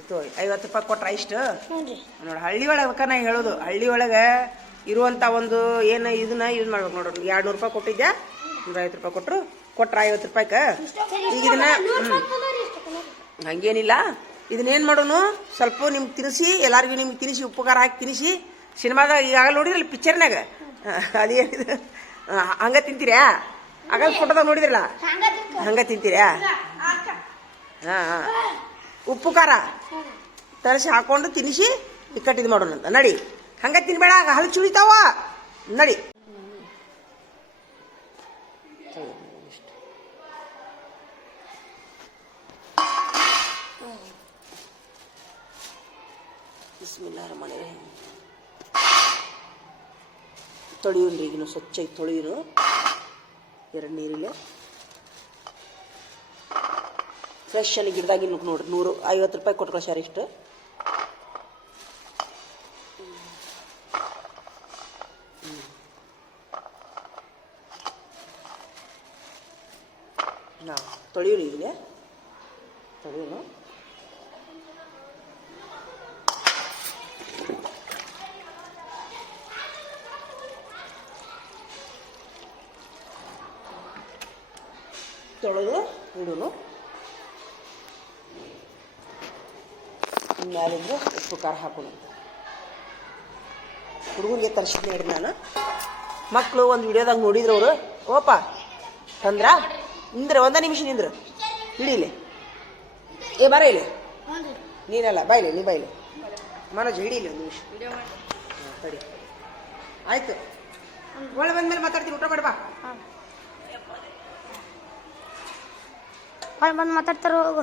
ಇದು 50 ರೂಪಾಯಿ ಕೊಟ್ರ ಇಷ್ಟು ನೋಡಿ. ಹಳ್ಳಿ ಒಳಗೆ ನಾ ಹೇಳೋದು, ಹಳ್ಳಿ ಒಳಗೆ ಇರುವಂಥ ಒಂದು ಏನು ಇದನ್ನ ಯೂಸ್ ಮಾಡ್ಬೇಕು ನೋಡ್ರಿ. 200 ರೂಪಾಯಿ ಕೊಟ್ಟಿದ್ದೆ, 150 ರೂಪಾಯಿ ಕೊಟ್ರ 50 ರೂಪಾಯಿಗೆ ಈಗ ಇದನ್ನ ಹಂಗೇನಿಲ್ಲ. ಇದನ್ನೇನು ಮಾಡೋನು, ಸ್ವಲ್ಪ ನಿಮ್ಗೆ ತಿನ್ನಿಸಿ, ಎಲ್ಲರಿಗೂ ನಿಮ್ಗೆ ತಿನ್ನಿಸಿ, ಉಪ್ಪು ಖಾರ ಹಾಕಿ ತಿನ್ನಿಸಿ. ಸಿನಿಮಾದಾಗ ಈಗಾಗಲೇ ನೋಡಿದ್ರಲ್ಲ ಪಿಕ್ಚರ್ನಾಗ, ಅದೇನಿದೆ ಹಂಗ ತಿಂತೀರ್ಯಾ? ಆಗ ಫೋಟೋದಾಗ ನೋಡಿದ್ರಲ್ಲ ಹಂಗ ತಿಂತೀರ್ಯಾ? ಹಾಂ, ಉಪ್ಪು ಖಾರ ತರಿಸಿ ಹಾಕೊಂಡು ತಿನ್ನಿಸಿ ಇಕ್ಕಟ್ಟಿದ್ ಮಾಡೋಣಂತ ನಡಿ. ಹಂಗ ತಿನ್ಬೇಡ, ಹಲ್ಲು ಚುಳಿತಾವ ನಡಿ. ಬಿಸ್ಮಿಲ್ಲಾಹಿರ್ ರಹಮಾನಿರ್ ರಹೀಮ್. ತೊಳೆಯೂನ್ರಿ, ಈಗಿನ ಸ್ವಚ್ಛಾಗಿ ತೊಳೆಯೂನು 2 ನೀರಿಲೆ ಫ್ರೆಶ್ ಅಲ್ಲಿ ಗಿಡದಾಗಿನ ನೋಡ್ರಿ. 150 ರೂಪಾಯಿ ಕೊಟ್ಟು ಕಳ್ಸ್ಯಾರ ಇಷ್ಟು. ನಾವು ತೊಳೆಯೂನು, ಈಗಲೇ ತೊಳೆಯೂನು. ತೊಳೆದು ಇಡೋನು. ಮ್ಯಾಲಿಂದ ಉಪ್ಪು ಖಾರ ಹಾಕೋಣ. ಹುಡುಗರಿಗೆ ತರಿಸಿದ್ನಿ ಹೇಳಿ ನಾನು. ಮಕ್ಕಳು ಒಂದು ವಿಡಿಯೋದಾಗ ನೋಡಿದ್ರು ಅವರು. ಓಪ ತಂದ್ರ ನಿಂದ್ರೆ 1 ನಿಮಿಷ ನಿಂದ್ರು ಹಿಡೀಲಿ. ಏ ಬರ ಇಲ್ಲಿ, ನೀನಲ್ಲ ಬಾಯ್ಲಿ, ನೀ ಬಾಯ್ಲಿ ಮನೋಜ್ ಹಿಡೀಲಿ 1 ನಿಮಿಷ. ತಡಿ ಆಯ್ತು, ಒಳ್ಳೆ ಬಂದ್ಮೇಲೆ ಮಾತಾಡ್ತೀನಿ. ಊಟ ಮಾಡಿ ಬಾ. ಬಂದು ಮಾತಾಡ್ತಾರ ಹೋಗು.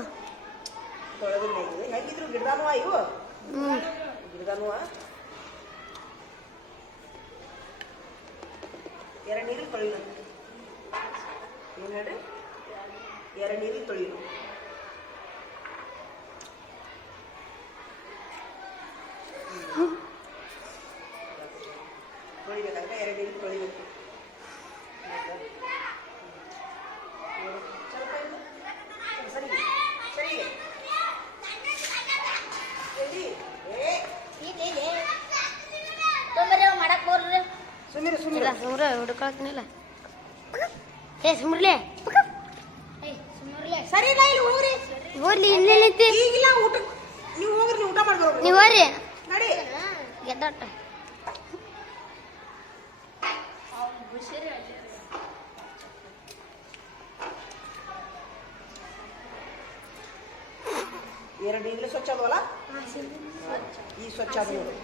ಹೆಂಗಿದ್ರು ಗಿಡದಾನುವ ಇವು, ಗಿಡದಾನುವ 2 ನೀರಿಗೆ ತೊಳೆಯೋಣ. ಏನು ಹೇಳ್ರಿ, 2 ನೀರಿಗೆ ತೊಳೆಯೋಣ. ತೊಳಿಬೇಕಾದ್ರೆ 2 ನೀರಿಗೆ ತೊಳಿಬೇಕು. ಸುಮ್ರೆ ಹುಡುಕಾಕ್ತಿನಿಲ್ಲ. ಏ ಸುಮ್ರಲೆ ಸರಿ ಇಲ್ಲ, ಇಲ್ಲಿ ಹೋಗ್ರಿ. ಹೋಗ್ಲಿ, ಇನ್ನೇನೈತಿ? ಈಗಿಲ್ಲ ಊಟ, ನೀವು ಹೋಗ್ರಿ, ನೀವು ಊಟ ಮಾಡ್ಬೇಕು. ನೀವು ಹೋಗ್ರಿ ನಡಿ. ಗೆದ್ದಾಟ 2 ಈಗಲೇ ಸ್ವಚ್ಛ ಅದವಲ್ಲ, ಈ ಸ್ವಚ್ಛ ಅದು ನೋಡಿ.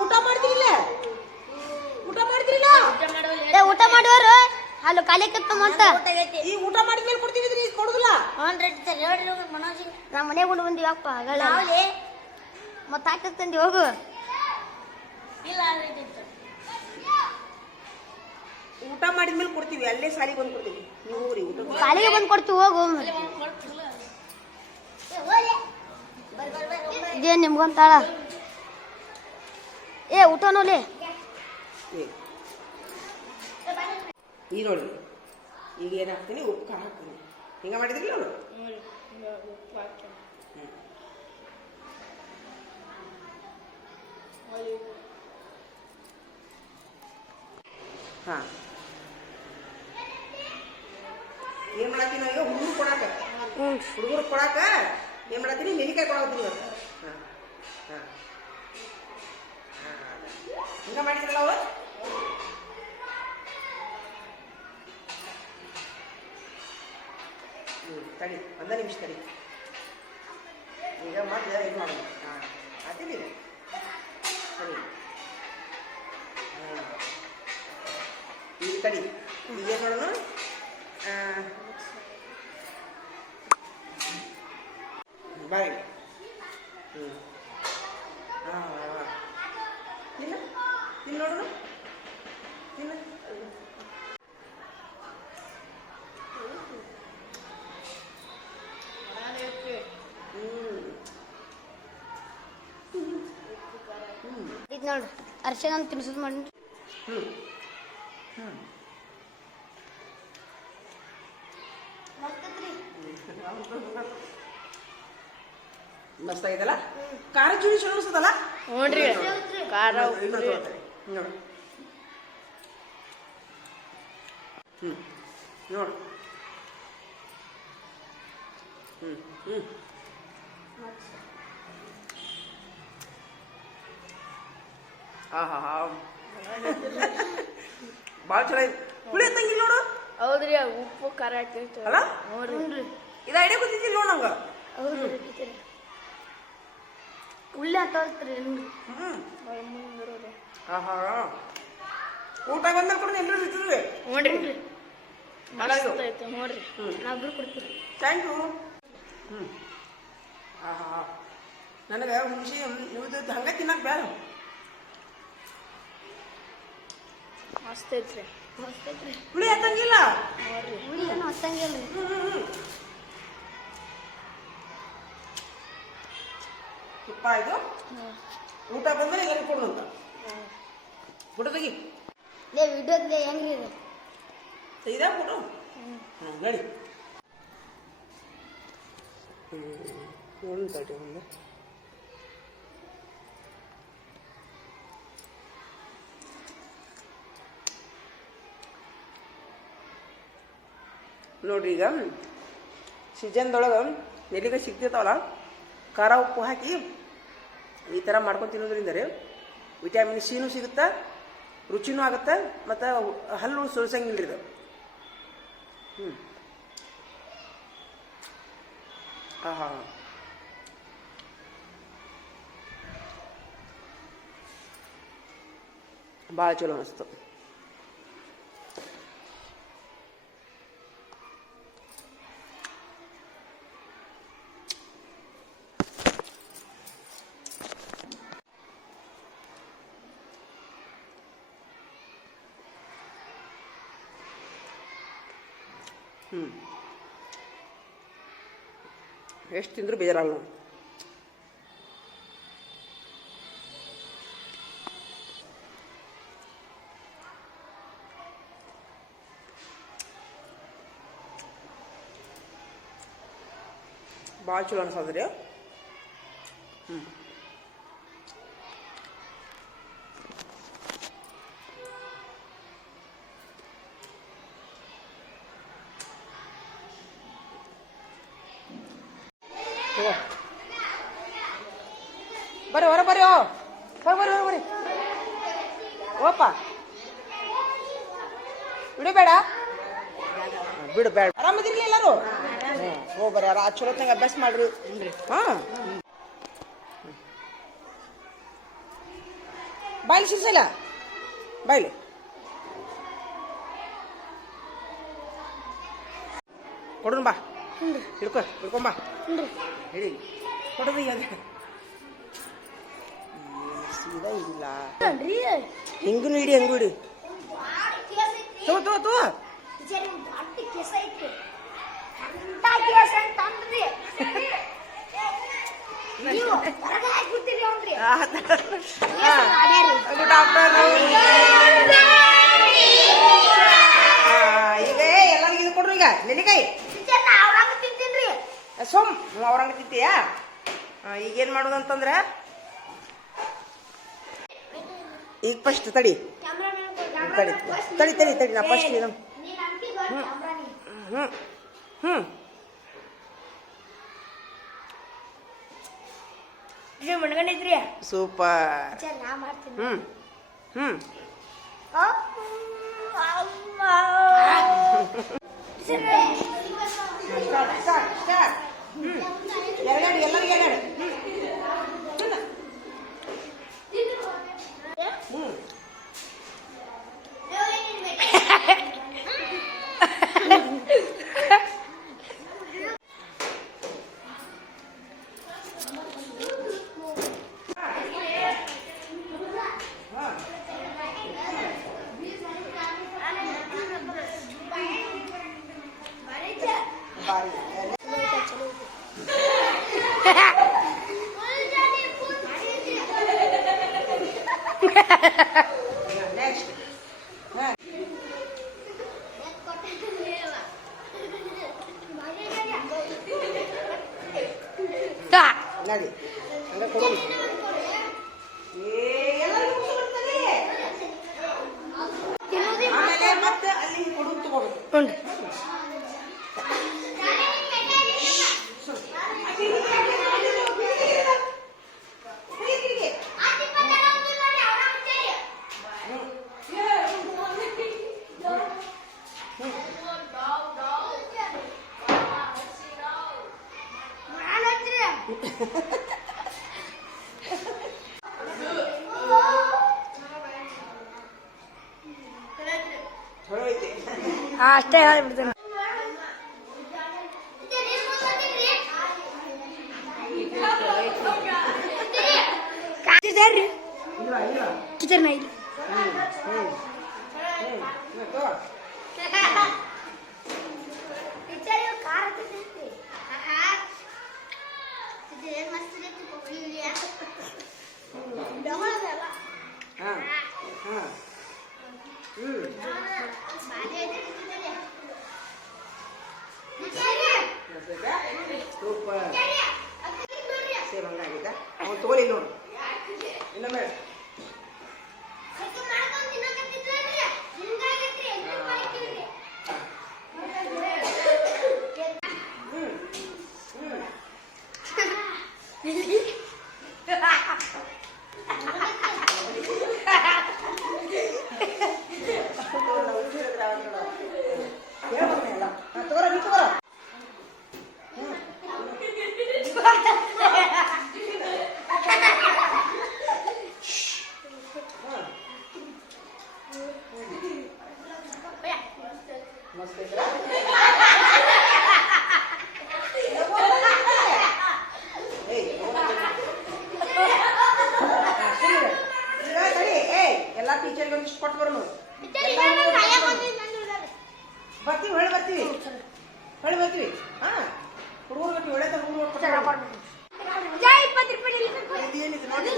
ಊಟ ಮಾಡ್ತಿರಿಲ್ಲ, ಊಟ ಮಾಡ್ತಿರಿಲ್ಲ. ಊಟ ಮಾಡುವರು ಅಲ್ಲ ಖಾಲಿ ಕತ್ತ ಮತ್ತ ಈ ಊಟ ಮಾಡಿದ್ಮೇಲೆ ಕೊಡ್ತೀವಿ, ಕೊಡುದಿಲ್ಲ. ನಮ್ಮ ಮನೆಗೆ ಕೊಂಡು ಬಂದಿವಿ ಅಪ್ಪ ಆಗಲ್ಲ ಮತ್ತೆ ಹಾಕಕ್ ತಂದಿ ಹೋಗು. ಊಟ ಮಾಡಿದ್ಮೇಲೆ ಕೊಡ್ತೀವಿ, ಅಲ್ಲೇ ಸಾಲಿಗೆ ಬಂದು ಕೊಡ್ತೀವಿ. ನೀವು ಹೋಗ್ರಿ, ಊಟ ಸಾಲಿಗೆ ಬಂದು ಕೊಡ್ತೀವಿ ಹೋಗು. ಇದೇ ನಿಮ್ಗೊಂತಾಳ. ಏ ಊಟ ನೋಲಿ ಈರುಳ್ಳಿ ಈಗ ಏನು ಹಾಕ್ತೀನಿ, ಉಪ್ಪು ಖಾರ ಹಾಕ್ತೀನಿ. ಹಿಂಗೆ ಮಾಡಿದ್ರಿಲ್ಲ ಅವನು. ಹಾಂ, ಏನು ಮಾಡತ್ತೀನಿ ಈಗ ಹುಡುಗರು ಕೊಡಾಕ, ಹುಡುಗರು ಕೊಡಾಕ ಏನು ಮಾಡತ್ತೀನಿ, ಮೆನಿಕಾಯಿ ಕೊಡಾಕತ್ತೀನಿ. ಹಾಂ ಹಾಂ ಹಿಂಗೆ ಮಾಡಿದ್ರಲ್ಲ ಅವು. ತಡಿ 1 ನಿಮಿಷ ತಡಿ. ಈಗ ಮತ್ತೆ ಇದು ಮಾಡೋಣ. ಹಾಂ ಆತೀನಿ ಸರಿ. ಹಾಂ ಈಗ ತಡಿ, ಈಗ ಏನು ಮಾಡೋಣ, ಬಾಯ್. ಹಾಂ ಹಾಂ ತಿನ್ನ ತಿನ್ನ ನೋಡೋಣ, ತಿನ್ನ. ಇದು ನೋಡ್ರಿ ಅರ್ಶನ ತಿನ್ಸೋದು ಮಾಡಿ. ಮಸ್ತ್ ಆಗಿದಲ್ಲ ಖಾರ ಚೂರಿ ಚಲೋ ಅನ್ಸದಲ್ಲ ನೋಡ್ರಿ ಖಾರ ನೋಡು ನೋಡು ಹಾ ಭಾಳ ಚಲೋ ಐತಿ ಹುಳಿ ತಂಗಿಲ್ಲ ನೋಡು ಹೌದ್ರಿ ಉಪ್ಪು ಖಾರ ಹಾಕಿರ್ತೀವಿ ಅಲ್ಲ ನೋಡ್ರಿ ಇದು ಐಡಿಯಾ ಗೊತ್ತಿದ್ದಿಲ್ಲ ನೋಡು ನಂಗೆ ಹೌದ್ರಿ ಉಳ್ಳಿ ಹಾಕತ್ರಿ ಆಹಾ ಊಟ ಬಂದ್ಮೇಲೆ ಕೂಡ ಎಲ್ಲರೂ ಇರ್ತದ್ರಿ ನೋಡ್ರಿ ಮಸ್ತ್ ಐತೆ ನೋಡ್ರಿ ನಾವಿಬ್ರು ಕೊಡ್ತೀವಿ ಥ್ಯಾಂಕ್ ಯು ಆಹಾ ನನಗೆ ಹುಣಸಿ ಇವ್ದು ಹಂಗೆ ತಿನ್ನಕ್ಕೆ ಬೇಡ ಮಸ್ತ್ ಐತ್ರಿ ಮಸ್ತ್ ಐತ್ರಿ ಹುಳಿ ಹತ್ತಂಗಿಲ್ಲ ನೋಡ್ರಿ ಹುಳಿ ಏನು ಹತ್ತಂಗಿಲ್ಲ ತುಪ್ಪ ಇದು ಊಟ ಬಂದ್ಮೇಲೆ ಎಲ್ಲರೂ ಕೊಡು ಅಂತ ಫೋಟೋ ತೆಗಿ ವಿಡಿಯೋದ್ಲೆ ಹೆಂಗ್ರಿ ಇದು ತೆಗಿದಾ ಫೋಟೋ ನಡಿ ಒಂದು ತಡಿ ಒಂದು ನೋಡ್ರಿ ಈಗ ಸೀಸನ್ದೊಳಗೆ ನೆಲ್ಲಿಕಾಯಿ ಸಿಗ್ತಿರ್ತಾವಲ್ಲ ಖಾರ ಉಪ್ಪು ಹಾಕಿ ಈ ಥರ ಮಾಡ್ಕೊಂಡು ತಿನ್ನೋದ್ರಿಂದ ರೀ ವಿಟಮಿನ್ ಸಿನೂ ಸಿಗುತ್ತೆ ರುಚಿನೂ ಆಗುತ್ತೆ ಮತ್ತು ಹಲ್ಲು ಸುಳ್ಸಂಗಿಲ್ಲ ರೀ ಇದು ಆಹಾ ಭಾಳ ಚಲೋ ಅನಿಸ್ತು ಎಷ್ಟು ತಿಂದರೂ ಬೇಜಾರಲ್ಲ ನಾವು ಭಾಳ ಚಲೋ ಅನ್ಸದ್ರಿ ಬರ್ರಿ ಹೊರ ಬರ್ರಿ ಬರ್ರಿ ಬರ್ರಿ ಬರ್ರಿ ಓಪ್ಪ ಬಿಡು ಬೇಡ ಬಿಡು ಬೇಡ ಆರಾಮದಿರ್ಲಿ ಎಲ್ಲರೂ ಹೋಗ್ಬರ್ರಿ ಆ ಚಲೋತ್ನಾಗ ಅಭ್ಯಾಸ ಮಾಡ್ರಿ ಹಾಂ ಬಾಯ್ಲಿ ಸಿರ್ಸಲ್ಲ ಬಾಯ್ಲಿ ಕೊಡೋಣ ಬಾ ಹಿಡ್ಕೊಂಬಾ ಹೇಳಿ ಕೊಡೋದು ಅದೇ ಸೀದಾ ಇಲ್ಲ ಹೆಂಗೂ ಹಿಡಿ ಹೆಂಗೂ ಹಿಡಿ ತೋ ಈಗ ಎಲ್ಲರಿಗೂ ಇದು ಕೊಡ್ರಿ ಈಗ ನೆಲ್ಲಿಕಾಯಿ ಸೋಮ್ ಅವ್ರಂಗ ತಿಂತೀಯಾ ಈಗೇನು ಮಾಡೋದು ಅಂತಂದ್ರೆ ಈಗ ಫಸ್ಟ್ ತಡಿ ತಡಿ ತಡಿ ತಡಿ ತಡಿ ನಾ ಫಸ್ಟ್ ಮಣ್ಗಂಡೈತ್ರಿ ಸೂಪರ್ ನಾ ಮಾಡ್ತೀನಿ ಎರಡೆರಡು ಎಲ್ಲರಿಗೂ ಎರಡೆರಡು Next. ನಡಿ ಹಂಗ ಕೊಡು ಎಲ್ಲರಿಗೂ ಕೊಡ್ತಾನೆ ಆಮೇಲೆ ಮತ್ತೆ ಅಲ್ಲಿ ಕೊಡು ತಗೋಬೇಕು ಹ್ಞೂ ಚಲೋ ಐತಿ ಅಷ್ಟೇ ಹೇಳಿಬಿಡ್ತೇನೆ ಇಲ್ಲ ಇಲ್ಲ ಕಿಚನ್ ಇಲ್ಲ ಸೂಪರ್ ಸೇಮ್ ಹಂಗಾಗಿದೆ ಅವ್ನು ತಗೋಲಿ ನೋಡು ಇನ್ನೊಮ್ಮೆ ತಗೋರ ನೀ ತಗೋರ ಮಸ್ತ್ ಐತ್ರಾ? ಏಯ್, ತಡಿ, ಏಯ್, ಎಲ್ಲಾ ಟೀಚರ್ಗೆ ಒಂದಿಷ್ಟು ಕೊಟ್ಟು ಬರೋಣ ಬರ್ತೀವಿ ಹೊಳೆ ಬರ್ತೀವಿ ಹಾ ಹುಡುಗರು ಬರ್ತೀವಿ ಒಳ್ಳೆ ಹುಡುಗರು ಏನಿದೆ ನೋಡಿ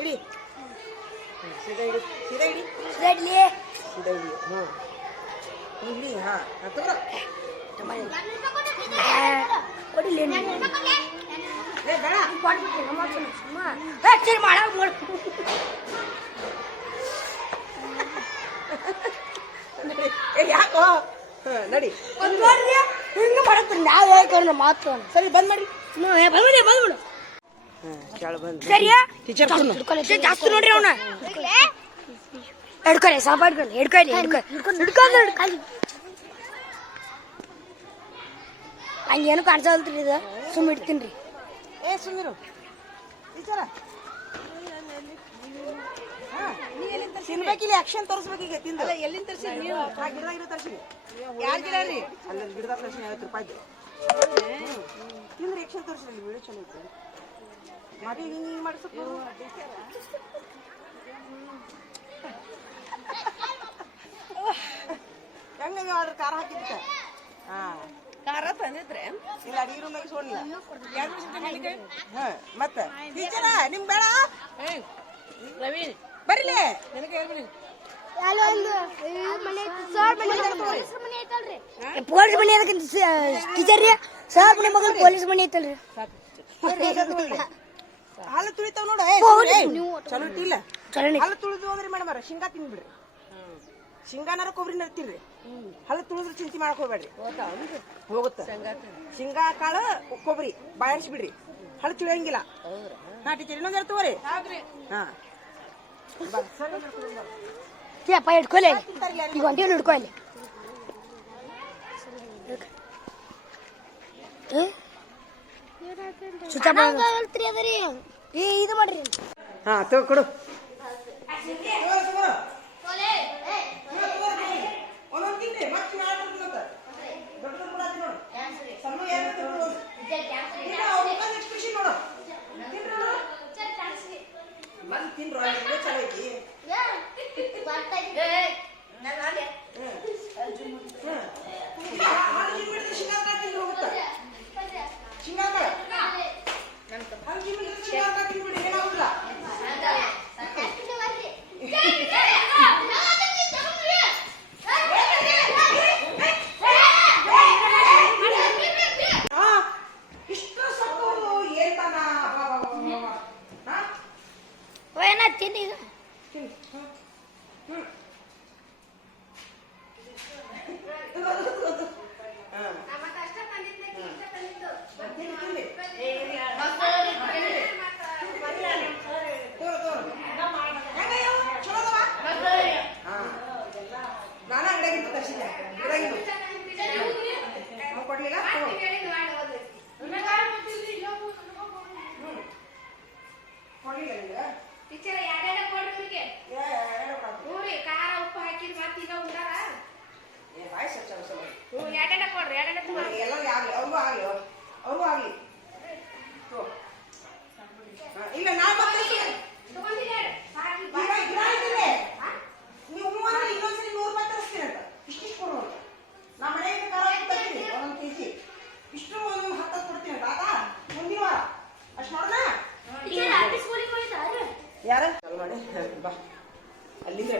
ಇಡಿ ಸೀದಾ ಇಡಿ ಸೀದಾ ಇಡಿ ಸೀದಾ ಇಡಿ ಹಾಂ ಇಡಿ ಹಾಂ ತಗೋ ಕೊಡಿಲ್ಲ ಏ ಬೇಡ ಸರಿ ಮಾಡ ಏ ಯಾಕೋ ಹಾಂ ನಡಿ ಹಿಂಗೆ ಮಾಡಕ್ಕೆ ನಾವು ಹೇಳ್ಕೊಂಡ್ರೆ ಮಾತು ಸರಿ ಬಂದ್ ಮಾಡಿ ಬಂದ್ಬಿಡು ಕೇಳ ಬಂದು ಸರಿಯಾ ಟೀಚರ್ ಜಾಸ್ತಿ ನೋಡ್ರಿ ಅವನ ಹಿಡ್ಕೊಳ್ಳಿ ಸ್ವಲ್ಪ ಹಿಡ್ಕೊಳ್ಳಿ ಹಂಗೇನು ಕಾಣಿಸಲ್ತ್ರಿ ಇದು ಸುಮ್ಮ ಇಡ್ತೀನಿ ರೀ ಏ ಸುಂದರು ಟೀಚರ ತಿನ್ಬೇಕಿಲ್ಲ ಆಕ್ಷನ್ ತೋರಿಸ್ಬೇಕೀಗ ತಿಂದ ಎಲ್ಲಿಂದ ತರಿಸಿ ನೀವು ಆ ಗಿಡ ತರಿಸಿ ಯಾರ ಗಿಡ ರೀ ಅಲ್ಲಿ ಗಿಡದ ತರಿಸಿ 50 ರೂಪಾಯಿ ತಿಂದ್ರೆ ಆಕ್ಷನ್ ತೋರಿಸಿ ಅಲ್ಲಿ ವಿಡಿಯೋ ಚಲೋ ಐತೆ ಮಾಡಿ ಹಿಂಗೆ ಮಾಡಿಸ್ಬೇಕು ಹೆಂಗೆ ಅದ್ರ ಖಾರ ಹಾಕಿದ್ದ ಹಾಂ ಖಾರ ತಂದಿದ್ರೆ ಇಲ್ಲ ಅಡಿಗೆ ರೂಮಾಗ ಸೋಡಿಲ್ಲ ಹಾಂ ಮತ್ತೆ ಟೀಚರ ನಿಮ್ಗೆ ಬೇಡ ರವಿ ಬರ್ಲಿ ನನಗೆ ಹೇಳ್ಬಿಡಿ ಪೊಲೀಸ್ ಮನೆ ಟೀಚರ್ ರೀ ಸರ್ ಮನೆ ಮಗಳು ಪೊಲೀಸ್ ಮನೆ ಐತಲ್ರಿ ಹಾಲು ತುಳಿತಾವ ನೋಡ ಚಲೋ ಇಟ್ಟಿಲ್ಲ ಹಾಲು ತುಳಿದು ಅಂದ್ರೆ ಮೇಡಮ್ ಶೇಂಗಾ ತಿನ್ಬಿಡ್ರಿ ಶೇಂಗಾನಾರ ಕೊಬ್ಬರಿ ನಡ್ತೀರಿ ಹಾಲು ತುಳಿದ್ರೆ ಚಿಂತೆ ಮಾಡಕ್ ಹೋಗ್ಬೇಡ್ರಿ ಹೋಗುತ್ತೆ ಶೇಂಗಾ ಕಾಳು ಕೊಬ್ಬರಿ ಬಾಯರ್ಸ್ಬಿಡ್ರಿ ಹಾಲು ತುಳಿಯಂಗಿಲ್ಲ ಹಾ ಟೀಚರ್ ಇನ್ನೊಂದು ತಗೋರಿ ಹಾ ಅಪ್ಪ ಹಿಡ್ಕೊಳ್ಳಿ ಈಗ ಒಂದೇ ಹಿಡ್ಕೊಳ್ಳಿ ಇದು ಮಾಡ್ರಿ ಹಾ ತಗೋ ಕೊಡು ಎಲ್ಲರಿಗೂ ಆಗ್ಲಿ, ಅವ್ರಿಗೂ ಆಗ್ಲಿ, ಅವ್ರಿಗೂ ಆಗ್ಲಿ. ಇಲ್ಲ ನಾ ಮತ್ತೆ ನೀವು ಇನ್ನೊಂದ್ಸರಿ 100 ರೂಪಾಯಿ ತರಿಸ್ತೀನಿ ಅಂತ ಇಷ್ಟಿಷ್ಟು ಕೊಡು ಅಂತ. ನಾ ಮನೆಗೆ ತರ್ತೀನಿ 1 kg ಇಷ್ಟು 10 ಕೊಡ್ತೀನಿ ಅಂತ ಆತಾ ಮುಂದಿನ ವಾರ ಅಷ್ಟು ಮಾಡೋಣ. ಯಾರ ಮಾಡಿ ಬಾ ಅಲ್ಲಿಗೆ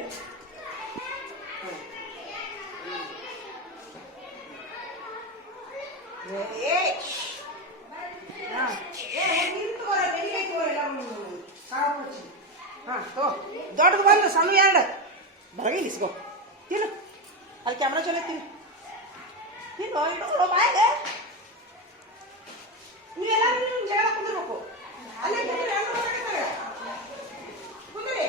ದೊಡ್ಡದು ಬಂದು ಸಣ್ಣ 2 ಬರಗ ಇಸ್ಕೋ ತಿನ್ನು ಅಲ್ಲಿ ಕ್ಯಾಮ್ರಾ ಚಲೋ ತಿನ್ನು ತಿನ್ನು ಇಟ್ಕೊಳ್ಳೋ ಬಾಯಾಗ. ನೀವೆಲ್ಲ ಜಗಳ ಕುಂದಿರ್ಬೇಕು ಅಲ್ಲೇ ಕುಂದ್ರಿ ಕುಂದ್ರಿ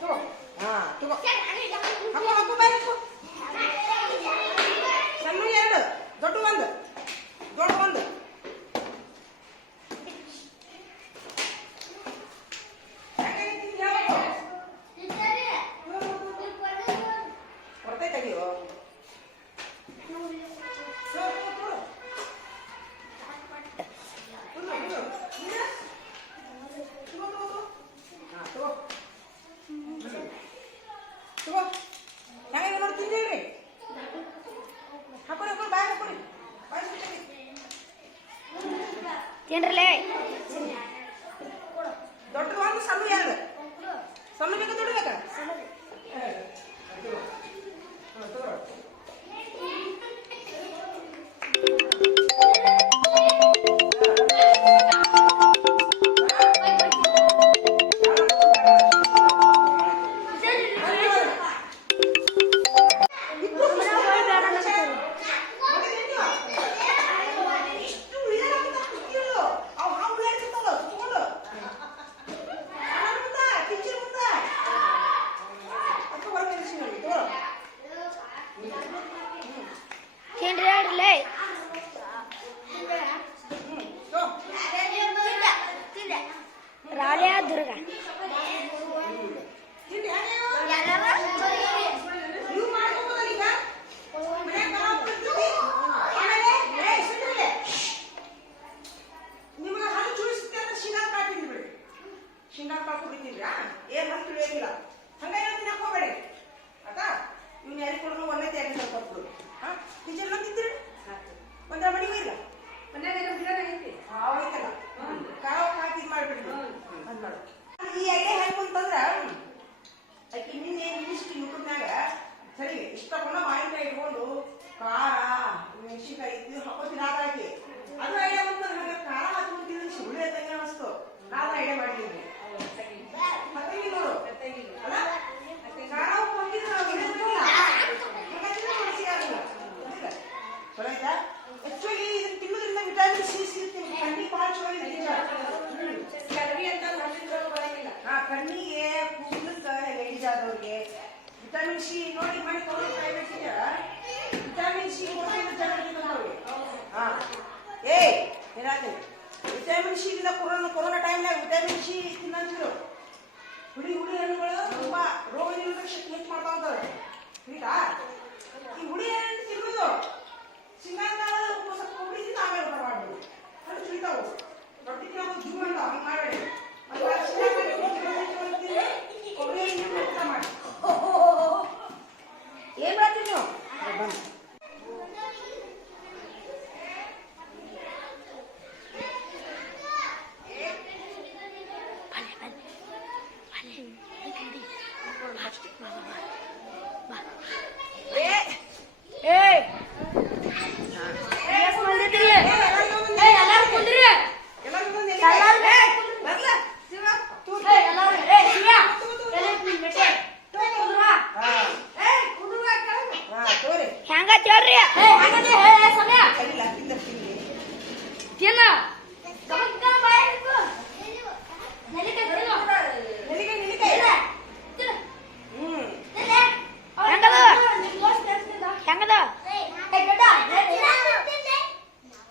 ತಗೋ ಹಾ ತಗೋ ಹಾಕು ಬಾಯಿ ಸಣ್ಣ 2 ದೊಡ್ಡ ಒಂದು ಏನ್ರಲ್ಲೇ ದೊಡ್ಡ ಒಂದು ಸಣ್ಣ 2 ಸಣ್ಣ ಬೇಕಾ ದೊಡ್ಡ ಬೇಕಾ ಏನ್ರಿ ಹೇಳ್ರಲ್ಲೇ ರಾಳ್ಯ ದುರ್ಗ ನಿಮ್ಗೆ ಹಾಲು ಚೂಡಿಸುತ್ತೆ ಅಂದ್ರೆ ಶೇಂಗಾ ಕಾಳು ತಿಂದ್ಬಿಡಿ. ಶೇಂಗಾ ಕಾಳು ಕುಡಿತೀರಾ ಏನ್ ಹಾಲು ತಿಳಿಯೋದಿಲ್ಲ ಹಂಗಾಗಿ ತಿನ್ನಕ್ ಹೋಗ್ಬೇಡಿ ಆಯ್ತಾ. ಇವ್ನ ಯಾರಿಗೆ ಕೊಡೋದು ಒಂದೇ ತಯಾರಿ ಸ್ವಲ್ಪ ಕೊಟ್ಬಿಡು. ಟೀಚರ್ ತಿಂತೀರಿ ಒಂದ್ರ ಮನೆಗೂ ಇಲ್ಲ ಅವೈತಲ್ಲ ಕಾವು ಹಾಕಿ ಮಾಡ್ಬಿಡ್ರಿ ಅದ್ ಮಾಡು. ಈ ಎಣ್ಣೆ ಹೆಂಗ್ ಅಂತಂದ್ರ ಆಕಿ ನಿನ್ನೆ ಇಷ್ಟು ಯೂಟ್ಯೂಬ್ನಾಗ ಸರಿ ಇಷ್ಟ ತಗೊಂಡ ಮಾವಿನಕಾಯಿ ಇಟ್ಕೊಂಡು ಖಾರ ಮೆಣಸಿನ್ಕಾಯಿ ಇದು ಹಾಕೋತೀನಿ ಆಗಿ ಅದು ಐಡಿಯಾ ಬಂತು. ನನಗೆ ಖಾರ ಹಾಕೊಂತೀನಿ ಸುಳ್ಳೆ ತಂಗ ಅನಿಸ್ತು. ಖಾರ ಐಡಿಯಾ ಮಾಡಿದ್ದೀನಿ ಹತ್ತಂಗಿ ನೋಡು ಅಲ್ಲ ಖಾರ ಹಾಕಿದ್ರೆ ಚಲೋ ಆಯ್ತಾ. ಆಕ್ಚುಲಿ ಇದನ್ನ ತಿನ್ನೋದ್ರಿಂದ ವಿಟಮಿನ್ ಸಿ ಸಿಗುತ್ತೆ. ಕಣ್ಣಿಗೆ ಭಾಳ ಚಲೋ ಇದೆ. ಕಣ್ಣಿಗೆ ಕೂದಲಕ್ಕೆ ಲೈಟ್ ಆದವ್ರಿಗೆ ವಿಟಮಿನ್ ಸಿ ನೋಡಿ ಮಾಡಿ ಕೊಡೋದು ವಿಟಮಿನ್ ಸಿ ಏ ಏನಾದ್ರು ವಿಟಮಿನ್ ಸಿ ಇಂದ ಕೊರೋನಾ ಟೈಮ್ನಾಗ ವಿಟಮಿನ್ ಸಿ ತಿನ್ನಂತಿದ್ರು. ಹುಳಿ ಹಣ್ಣುಗಳು ತುಂಬಾ ರೋಗ ನಿರೋಧಕ ಶಕ್ತಿ ಹೆಚ್ಚು ಮಾಡ್ತಾ ಹೋಗ್ತವೆ. ಆಯ್ತಾ ಈ ಹುಳಿ ಹಣ್ಣು ತಿನ್ನೋದು ಶೇಂಗಾಕಾಳ ಕೊಬ್ಬಿದಿಂದ ಆಮೇಲೆ ಬರಬಾರ್ದು ಹಣ್ಣು ತಿಂತಾವು ರೊಟ್ಟಿ ತಿನ್ನೋದು ಜೀವ ಅಂತ ಹಂಗೆ ಮಾಡಬೇಡಿ. ಕೊಬ್ಬರಿ ಎಣ್ಣೆ ಊಟ ಮಾಡಿ ಏನ್ ಮಾಡ್ತೀವಿ ನೀವು ಬನ್ನಿ. ಹೆಂಗತ್ ಹೇಳ್ರಿ ಹೆಂಗದ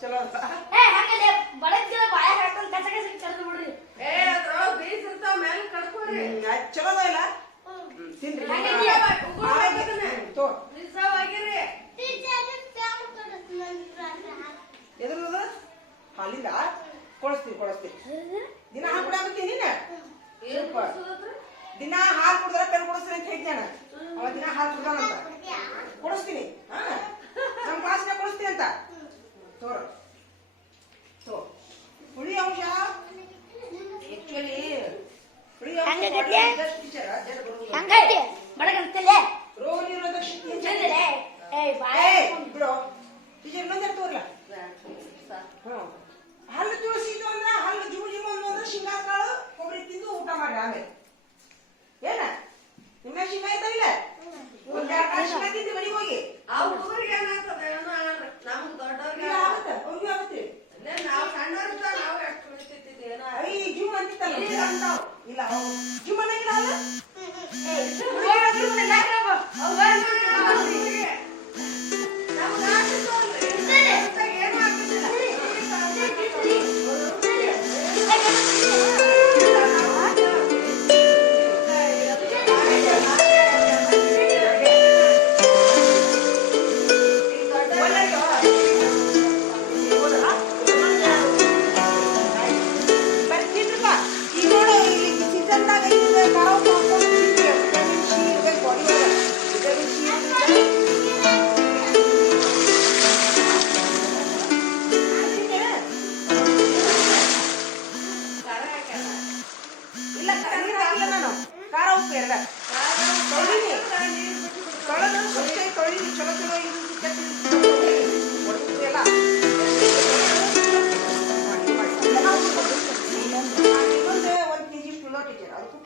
ಚಲೋ ಚಲೋದ ಇಲ್ಲ ತಿನ್ರಿ ಎದ್ರದ ಹಾಲಿಂದ ಕೊಡಿಸ್ತೀವಿ ದಿನ ಹಾಲು ಕುಡಿಯಾಕತ್ತೀನಿ ನೀನ ದಿನ ಹಾಲು ಕುಡಿದ್ರೆ ಪೆನ್ ಕೊಡಿಸ್ತೀನಿ ಅಂತ ಹೇಳ್ತೀನಿ ನಾನು ಅವ ದಿನ ಹಾಲು ಕುಡ್ದಾನಂತ ಕೊಡಿಸ್ತೀನಿ ನಮ್ಮ ಕ್ಲಾಸ್ನಾಗ ಕೊಡಿಸ್ತೀನಿ ಅಂತ ತೋರ ಹುಳಿ ಅಂಶ ಆಕ್ಚುಲಿ ಹುಳಿ ಅಂಶ ಹಂಗೈತಿ ಬಡಗಂತಲೇ ರೋಗ ನಿರೋಧಕ ಶಕ್ತಿ ಬಿಡು ಟೀಚರ್ ಇನ್ನೊಂದು ತೋರ್ಲ ಹಲ್ಲು ತುಳಸಿದ್ದು ಅಂದ್ರ ಹಲ್ಲು ಜುಮು ಅಂದ್ರೆ ಶೇಂಗಾ ಕಾಳು ಕೊಬ್ಬರಿ ತಿಂದು ಊಟ ಮಾಡ್ರಿ ಆಮೇಲೆ ಏನ ನಿಮ್ಮ ಶೇಂಗಾ ಇದ್ದಿಲ್ಲ ಒಂದ್ 2 ಕಾಳು ಶೇಂಗಾ ತಿಂದು ಮನೆಗೆ ಹೋಗಿ ಜುಮ್ ಅಂತಿತ್ತಲ್ಲ ಇಲ್ಲ ಜುಮ್ ಅನ್ನಂಗಿಲ್ಲ ಅಲ್ಲ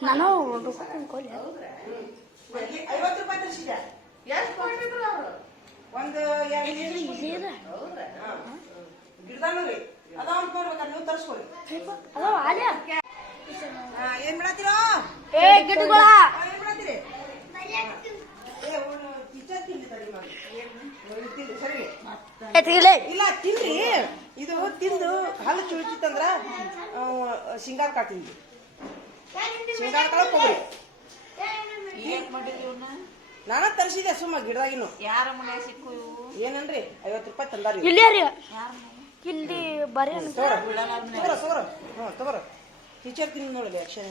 ನಾನು 50 ರೂಪಾಯಿ ತರಿಸಿದ್ಯಾ ಒಂದು ಗಿಡದಾನರಿ ಅದಾವ ನೋಡ್ಬೇಕಾದ್ರೆ ನೀವು ತರಿಸ್ಕೊಳ್ಳಿ ಏನ್ ಮಾಡತ್ತೀರೋ ಏನ್ ಮಾಡತ್ತೀರಿ ಟೀಚರ್ ತಿನ್ನಿ ತಡಿ ಸರಿ ಇಲ್ಲ ತಿನ್ರಿ ಇದು ತಿಂದು ಹಲ್ಲು ಚುಳಿತಿತ್ತಂದ್ರ ಶೇಂಗಾದ ಕಾಳು ತಿಂದ್ವಿ ಶೇಂಗಾದ ಕಾಳು ಕೊಬ್ಬರಿ ನಾನ ತರಿಸಿದೆ ಸುಮ್ಮ ಗಿಡದಾಗಿನ್ನು ಯಾರ ಮನೆ ಸಿಕ್ಕು ಏನನ್ರಿ 50 ರೂಪಾಯಿ ತಂದಾರಿ ಇಲ್ಲಿ ಇಲ್ಲಿ ಬರೀ ತಗೋರ ಟೀಚರ್ ತಿಂದು ನೋಡಲಿ ಅಕ್ಷರ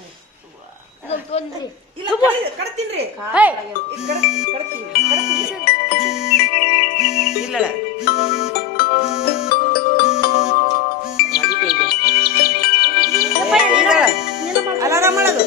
ತೊಂದ್ರಿ ಇಲ್ಲ ಕಡ್ತೀನ್ರಿ ಇಲ್ಲ ಅಲಾರಾಮ್ ಮಾಡೋದು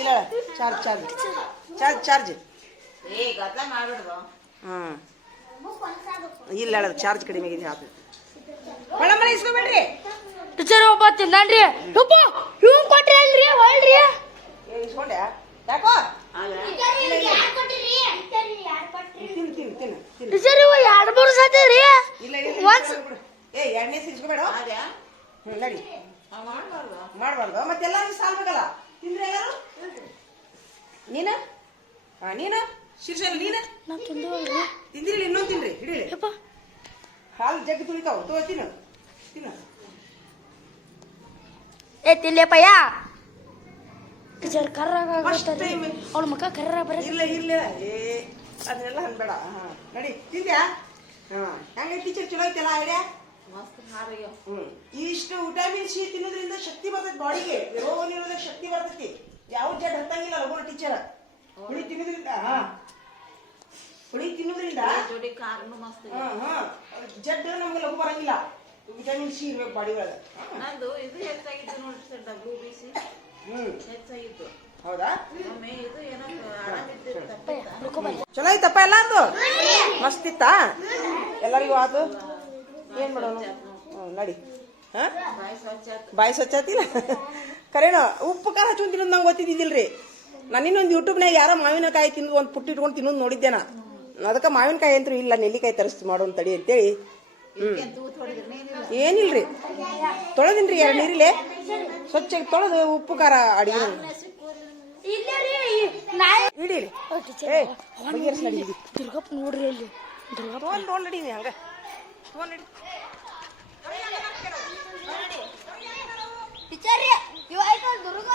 ಇಲ್ಲ ಚಾರ್ಜ್ ಇಲ್ಲ ಚಾರ್ಜ್ ಕಡಿಮೆ ಆಗಿದೆ ಹಾಕು ಒಳಮನೆ ಇಸ್ಕೊಬೇಡ್ರಿ ಟೀಚರ್ ಒಬ್ಬ ತಿಂದಾನ್ರಿ ಇವ್ ಕೊಟ್ರಿ ಅಲ್ರಿ ಹೊಳ್ರಿ ಇಸ್ಕೊಂಡೆ ಯಾಕೋ ಟೀಚರ್ ಇವ 2-3 ಸತಿ ರೀ ಎಣ್ಣೆ ಸಿರ್ಸ್ಕೊಬೇಡ ನಡಿ ಮಾಡ್ಬಾರ್ದು ಮತ್ತೆಲ್ಲ ಸಾಲ್ಬೇಕಲ್ಲ ತಿಂದ್ರೆ ಎಲ್ಲಾರು ನೀನ ಶಿರ್ಷಲ್ ನೀನ ತಿಂದಿರಿ ಇನ್ನೊಂದು ತಿನ್ರಿ ಹಿಡೀರಿ ಹಾಲು ಜಗ್ಗಿ ತುಳಿತಾವ ತಿನ್ನು ತಿಲ್ಲೇಪಯ್ಯ ಟೀಚರ್ ಕರ್ರಾಗ ಅವಳ ಮಕ್ಕ ಕರ್ರ ಬರ ಇಲ್ಲ ಅದನ್ನೆಲ್ಲ ಹನ್ಬೇಡ ನಡಿ ತಿಂದ್ಯಾ ಹೆಂಗ ಟೀಚರ್ ಚಲೋ ಐತಲ್ಲ ಐಡಿಯಾ ಇಷ್ಟು ವಿಟಮಿನ್ ಸಿ ತಿನ್ನೋದ್ರಿಂದ ಶಕ್ತಿ ಬರ್ತೈತಿ ಬಾಡಿಗೆ ರೋಗ ನಿರೋಧಕ ಶಕ್ತಿ ಬರ್ತೈತಿ ಯಾವ ಜಡ್ ಹತ್ತಂಗಿಲ್ಲ ಲಘು ಟೀಚರ್ ಹುಳಿ ತಿನ್ನೋದ್ರಿಂದ ಜಡ್ ನಮ್ಗೆ ಲಘು ಬರಂಗಿಲ್ಲ ಕೊಡಂಗಿಲ್ಲ ವಿಟಮಿನ್ ಸಿ ಇರ್ಬೇಕು ಬಾಡಿ ಒಳಗೆ. ನಂದು ಇದು ಹೆಚ್ಚಾಗಿದ್ದು ನೋಡಿ ಸರ್ WBC ಹೆಚ್ಚಾಗಿತ್ತು. ಹೌದಾ ಒಮ್ಮೆ ಇದು ಏನೋ ಆರಾಮಿದ್ದು ಚಲೋ ಐತಪ್ಪ ಎಲ್ಲಾರ್ದು ಮಸ್ತ್ ಇತ್ತಾ ಎಲ್ಲರಿಗೂ ಆತು ಏನ್ ಮಾಡೋಣ ನಡಿ ಹಾ ಬಾಯಿ ಸ್ವಚ್ಛ ಆತು. ಬಾಯಿ ಸ್ವಚ್ಛ ಆತಿಲ್ಲ ಕರೇನೋ ಉಪ್ಪು ಖಾರ ಹಚ್ಕೊಂಡ್ ತಿನ್ನೋದು ನಂಗೆ ಗೊತ್ತಿದ್ದಿಲ್ರಿ. ನಾನು ಇನ್ನೊಂದು ಯೂಟ್ಯೂಬ್ನಾಗ ಯಾರೋ ಮಾವಿನಕಾಯಿ ತಿಂದು ಒಂದು ಪುಟ್ಟ ಇಟ್ಕೊಂಡು ತಿನ್ನೋದು ನೋಡಿದ್ದೆ ನಾ. ಅದಕ್ಕೆ ಮಾವಿನಕಾಯಿ ಅಂತೂ ಇಲ್ಲ ನೆಲ್ಲಿಕಾಯಿ ತರಿಸ್ತು ಮಾಡೋನ್ ತಡಿ ಅಂತೇಳಿ. ತೂತ್ ಹೊಡೆದ್ರೆ ಏನಿಲ್ಲ. ಏನಿಲ್ರಿ ತೊಳೆದಿನ್ರಿ 2 ನೀರಿಲೆ ಸ್ವಚ್ಛ ತೊಳೆದು ಉಪ್ಪು ಖಾರ ಅಡಿಗೆ ಇಡೀರಿ ದುರ್ಗಪ್ಪ ನೋಡ್ರಿ ಅಲ್ಲಿ ತೊಗೊಂಡು ನಡೀನಿ ಹಂಗ ತೊಗೊಂಡು ನಡಿ. ಟೀಚರ್ ಇವ ಆಯ್ತು ದುರ್ಗ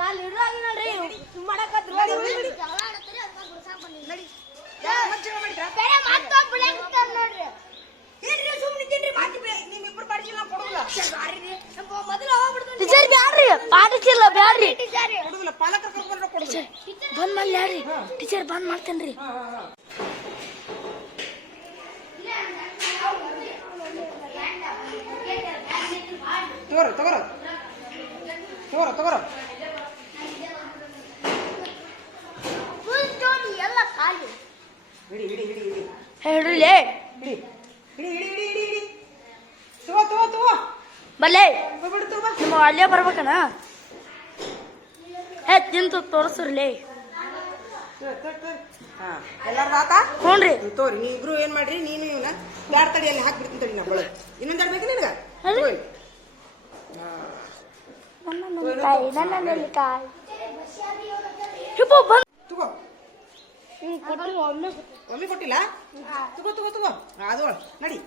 ನಾನು ಇರಾಗಿ ನೋಡ್ರಿ ಮಾಡಕ ಟೀಚರ್ ಬ್ಯಾಡ್ರಿ ಪಾಠಿಸಿಲ್ಲ ಬ್ಯಾಡ್ರಿ ಬಂದ್ ಮಾಡ್ಲಿ ಟೀಚರ್ ಬಂದ್ ಮಾಡ್ತೇನ್ರಿ. ತಗೋರ ಎಲ್ಲ ಖಾಲಿ ಹಿಡಿ ಹೇಳ್ರಿ ತಗೋ ಬಲ್ಲೆ ನಿಮ್ಮ ಅಲ್ಲೇ ಬರ್ಬೇಕನ ತಿಂತು ತೋರಿಸ್ರಲೇ ಎಲ್ಲಾರ್ದು ಆತ ಹ್ಞೂನ್ರಿ ತೋರಿ ನೀ ಇಬ್ರು ಏನ್ ಮಾಡ್ರಿ ನೀನು ಇವನ ಬ್ಯಾಡ್ ತಡಿ ಅಲ್ಲಿ ಹಾಕ್ಬಿಡ್ತೀನಿ ತಡಿ ನಾ ಬಳ ಇನ್ನೊಂದ್ ಎರಡು ಬೇಕು ನಿನಗ ತಗೋ ಒಮ್ಮೆ ಕೊಟ್ಟಿಲ್ಲ ತಗೋ ಅದು ನಡಿ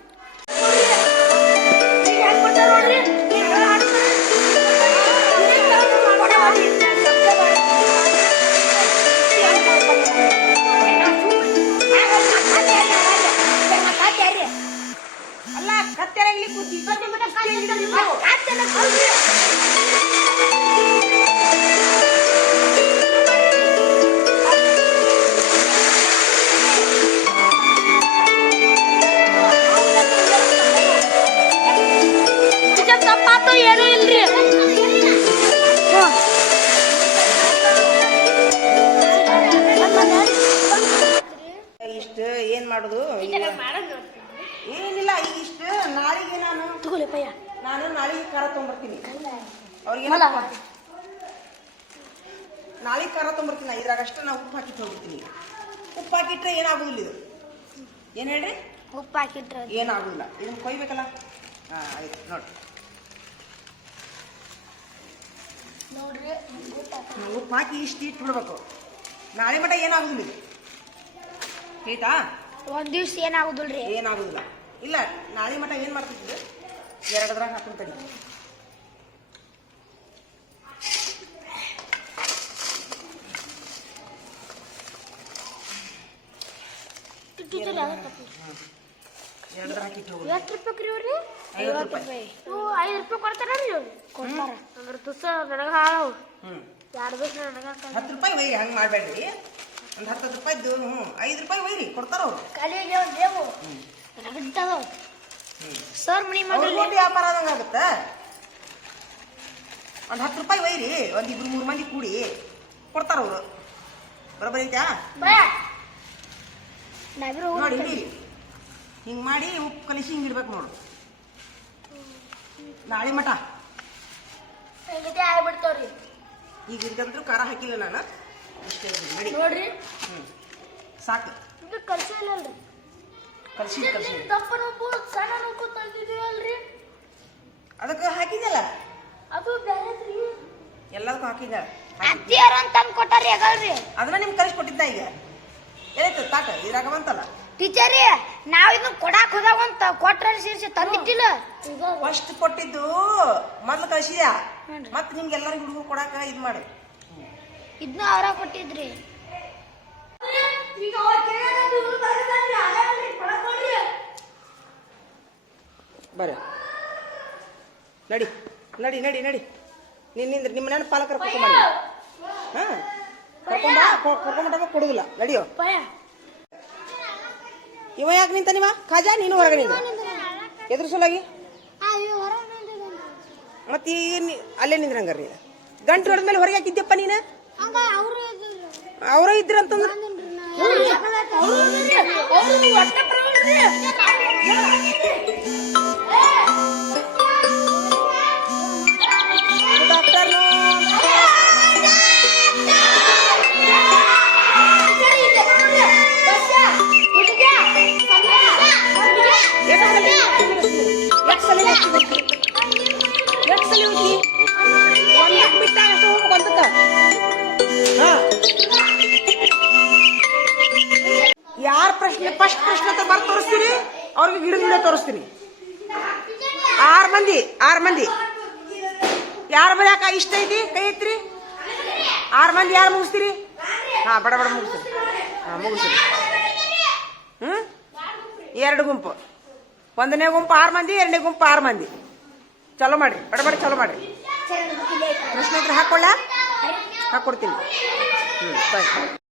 ಅಲ್ಲ ಕತ್ತೆರಾಗ್ಲಿ ಕೂತಿ ತಪ್ಪಾತು ಏನೂ ಇಲ್ರಿ. ಇಷ್ಟ ಏನ್ ಮಾಡುದು ಏನಿಲ್ಲ ಈಗ ಇಷ್ಟ ನಾಳೆಗೆ ನಾನು ನಾಳೆಗೆ ಖಾರ ತೊಗೊಂಬರ್ತೀನಿ ಅವ್ರಿಗೆ ನಾಳೆಗೆ ಖಾರ ತೊಗೊಂಬರ್ತೀನಿ. ಇದ್ರಾಗಷ್ಟ ನಾ ಉಪ್ಪು ಹಾಕಿಟ್ಟು ಹೋಗ್ಬಿಡ್ತೀನಿ. ಉಪ್ಪು ಹಾಕಿಟ್ರೆ ಏನಾಗುದಿಲ್ಲ ಇದು ಏನ್ ಹೇಳ್ರಿ ಉಪ್ಪು ಹಾಕಿಟ್ರೆ ಏನಾಗುದಿಲ್ಲ. ಇದನ್ನ ಕೊಯ್ಬೇಕಲ್ಲ ಆಯ್ತು ನೋಡ್ರಿ ಉಪ್ಪು ಹಾಕಿ ಇಷ್ಟು ಇಟ್ಟು ಬಿಡ್ಬೇಕು. ನಾಳೆ ಮಟ ಏನಾಗುದಿಲ್ಲ ಇದು ಆಯ್ತಾ. ಒಂದ್ ದಿವ್ಸ ಏನಾಗುದಿಲ್ರಿ ಏನಾಗುದಿಲ್ಲ. ಇಲ್ಲ ನಾಳೆ ಮಟ ಏನ್ ಮಾಡ್ತಿದ್ರು 2 ಹಾಕೊಂತಡಿ ಹಾಕಿಟ್ಟು ಹೋಗುದು. ಎಷ್ಟು ರೂಪಾಯಿ ರೀ 50 ರೂಪಾಯಿ 5 ರೂಪಾಯಿ ಕೊಡ್ತಾರ್ರಿ ಕೊಡ್ತಾರ ಅದ್ರ ತುಸ ನನಗ ಹಾಳವು 2 ದಿವಸ ನನಗ 10 ರೂಪಾಯಿ ಒಯ್ರಿ ಹಂಗೆ ಮಾಡಬೇಡ್ರಿ. ಒಂದು 10 ರೂಪಾಯಿದ್ದು 5 ರೂಪಾಯಿ ಒಯ್ರಿ ಕೊಡ್ತಾರ ಅವ್ರು. ಖಾಲಿಯಾಗಿ ಒಂದು ದೇವು ರಗಡ್ಡದವು ಸರ್ ಮನಿ ಮಾಡ್ರಿ ಅವ್ರ ವ್ಯಾಪಾರ ಆದಂಗೆ ಆಗುತ್ತೆ. ಒಂದು 10 ರೂಪಾಯಿ ಒಯ್ರಿ ಒಂದು 2-3 ಮಂದಿ ಕೂಡಿ ಕೊಡ್ತಾರ ಅವರು. ಬರೋಬ್ಬರಿ ಐತಾ ನೋಡಿ ಹಿಡೀರಿ ಹಿಂಗೆ ಮಾಡಿ ಉಪ್ಪು ಕಲಿಸಿ ಹಿಂಗೆ ಇಡ್ಬೇಕು ನೋಡು. ನಾಳೆ ಮಟ ಆಗ್ಬಿಡ್ತಾವ್ರಿ. ಈಗ ಇದ್ದಂದ್ರೂ ಖಾರ ಹಾಕಿಲ್ಲ ನಾನು ಇಷ್ಟೇ ನಡಿ ನೋಡ್ರಿ ಸಾಕು. ಇದು ಕಲ್ಸಿ ಇಲ್ಲಲ್ರಿ ಕಲಿಸಿ ದಪ್ಪ ನುಗ್ಗು ಸಣ್ಣ ನುಗ್ಗು ತಂದಿದೀವಲ್ರಿ ಅದಕ್ಕೆ ಹಾಕಿದ್ದಲ್ಲ ಅದು ಬೇರೆದ್ರಿ ಎಲ್ಲದಕ್ಕೂ ಹಾಕಿದ್ದ ಅತ್ತಿಯಾರ ಅಂತ ತಂದು ಕೊಟ್ಟಾರಿ ಆಗಲ್ರಿ. ಅದನ್ನ ನಿಮ್ಗೆ ಕಲಿಸಿ ಕೊಟ್ಟಿದ್ದ. ಈಗ ಏನಾಯ್ತು ತಾಟ ಇದ್ರಾಗ ಬಂತಲ್ಲ ಟೀಚರ್ ನಾವ್ ಇದನ್ನ ಕೊಡಾಕ್ ಹೋದಾಗ ಒಂದ್ ಕೊಟ್ರ ಸೇರಿಸಿ ತಂದಿಟ್ಟಿಲ್ಲ. ಫಸ್ಟ್ ಕೊಟ್ಟಿದ್ದು ಮೊದ್ಲು ಕಳಿಸಿದ್ಯಾ ಮತ್ತೆ ನಿಮ್ಗೆ ಎಲ್ಲರಿಗೂ ಹುಡುಗರು ಕೊಡಾಕ ಇದು ಮಾಡಿ ಇದನ್ನ ಅವರ ಕೊಟ್ಟಿದ್ರಿ. ಬರ್ರಿ ನಡಿ ನಡಿ ನಡಿ ನಡಿ ನಿನ್ನಿಂದ ನಿಮ್ಮ ನನ್ನ ಪಾಲಕರ ಕರ್ಕೊಂಬ. ಹಾ ಕರ್ಕೊಂಬ ಕೊಡುದಿಲ್ಲ ನಡಿಯೋ. ಇವ ಯಾಕೆ ನಿಂತ ನೀವ ಖಾಜಾ ನೀನು ಹೊರಗಡೆ ಎದ್ರ ಸಲುವಾಗಿ ಮತ್ತೆ ಅಲ್ಲೇ ನಿಂದ್ರಂಗಾರ್ರಿ ಗಂಟು ಹೊಡೆದ್ಮೇಲೆ ಹೊರಗೆ ಹಾಕಿದ್ದೆಪ್ಪ ನೀನು ಅವರ ಇದ್ರಂತಂದ್ರ ಡಾಕ್ಟರ್ ಯಾರ ಪ್ರಶ್ನೆ ಫಸ್ಟ್ ಪ್ರಶ್ನೆ ಅಂತ ಬರ್ದು ತೋರಿಸ್ತೀನಿ ಅವ್ರಿಗೆ ಗಿಡ ತೋರಿಸ್ತೀನಿ 6 ಮಂದಿ ಯಾರ ಬರ್ಯಾಕ ಇಷ್ಟ ಐತಿ ಕೈ ಐತ್ರಿ 6 ಮಂದಿ ಯಾರು ಮುಗಿಸ್ತೀರಿ ಹಾ ಬಡ ಮುಗಿಸ್ತೀರಿ ಹಾ ಮುಗಿಸ್ತೀರಿ 2 ಗುಂಪು 1ನೇ ಗುಂಪು 6 ಮಂದಿ 2ನೇ ಗುಂಪು 6 ಮಂದಿ ಚಲೋ ಮಾಡ್ರಿ ಬಡ ಚಲೋ ಮಾಡ್ರಿ ಪ್ರಶ್ನೆ ಇದ್ರೆ ಹಾಕೊಳ್ಳ ಹಾಕೊಡ್ತೀನಿ ಬಾಯ್